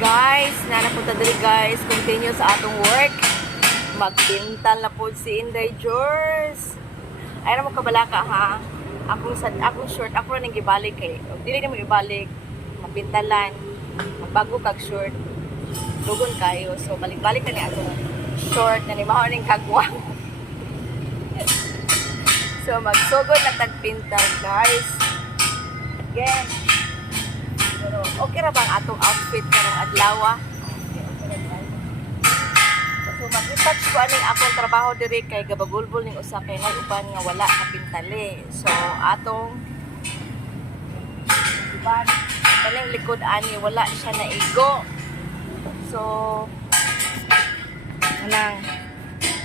guys, napunta diri guys, continue sa atong work. Magpintal na po si Inday Jors. Ay na mo kabalaka ha. Akong short, ako rin gibalik kay. Dili na mo ibalik. Mapintalan. Magbago kag short. Dugon kayo. So balik-balik na ni atong short na ni maho ning kagwang. So magsugod na tagpintal guys. Again. Pero okay ra bang atong outfit karong adlaw? So makitouch ko aning akong trabaho diri kay gabagulbol ning usa kay uban nga wala ka pintali. So atong uban kaning likod ani wala siya naigo. So anang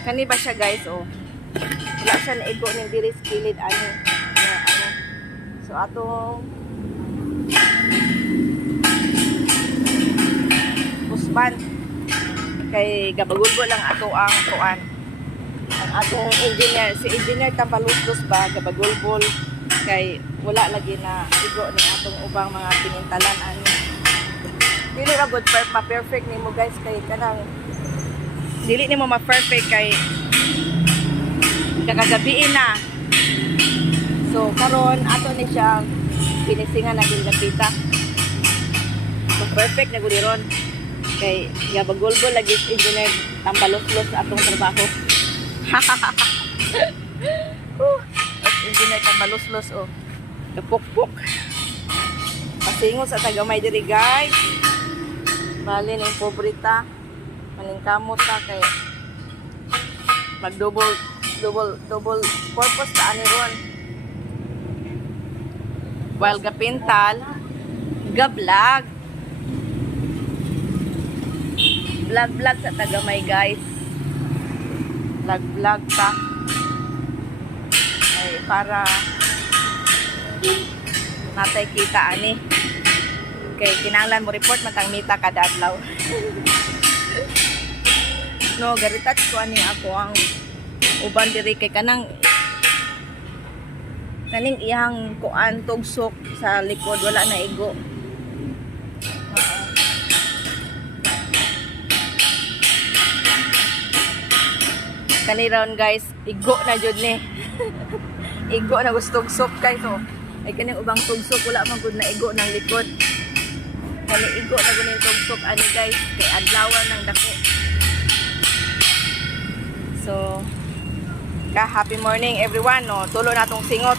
kani ba siya guys oh. Wala siya naigo ning diri sa kilid ani. Ano. So atong pusban kay gabagulbo lang ato ang kuan ang atong engineer si engineer Tampaluslos ba gabagulbol kay wala lagi na igo ni atong ubang mga pinintalan ani dili ra gud perfect nimo guys kay kanang dili nimo ma-perfect kay kagagabiin na so karon ato ni siya pinisingan na ginapita perfect na gudi ron kay gabagulbol lagi engineer Tampaluslos atong trabaho. Engineer Tampaluslos oh. Napukpok. Pasingon sa tagamay diri guys. Bali ning pobrita. Maningkamot ta kay mag double purpose ta ani ron. While gapintal, gablag. Vlog sa tagamay guys. Vlog ta. Ay para natay kita ani. Kay kinahanglan mo report matang mita kada adlaw. No, garitat ko ani ako ang uban diri kay kaning iyang kuan tugsok sa likod wala na igo. Kaniron guys, igo na jud ni. Igo na gusto tugsok kay so. Ay kaning ubang tugsok wala man gud na igo ng likod. Kani igo na gud ning tugsok ani guys, kay adlawan ng dako. So, happy morning everyone no. Tulo na tong singot.